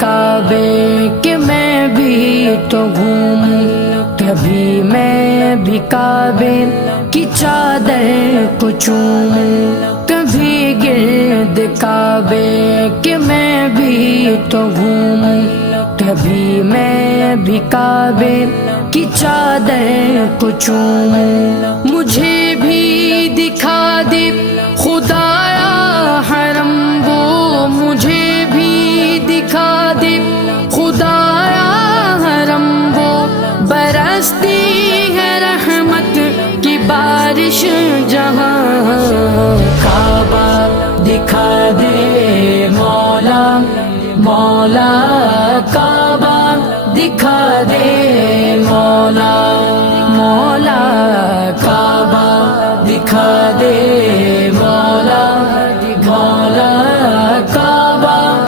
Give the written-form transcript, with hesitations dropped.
کعبے کہ میں بھی تو گھوموں، کبھی میں بھی کعبے کی چادر کو چوموں، کبھی گرد کعبے کہ میں بھی تو گھوموں، کبھی میں بھی کعبے کی چادر کو چوموں۔ مجھے بھی دکھا دے خدایا حرم وہ، مجھے بھی دکھا دے خدایا حرم وہ، برستی ہے رحمت کی بارش جہاں، کعبہ دکھا دے مولا مولا، کعبہ دکھا دے مولا مولا، کعبہ دکھا دے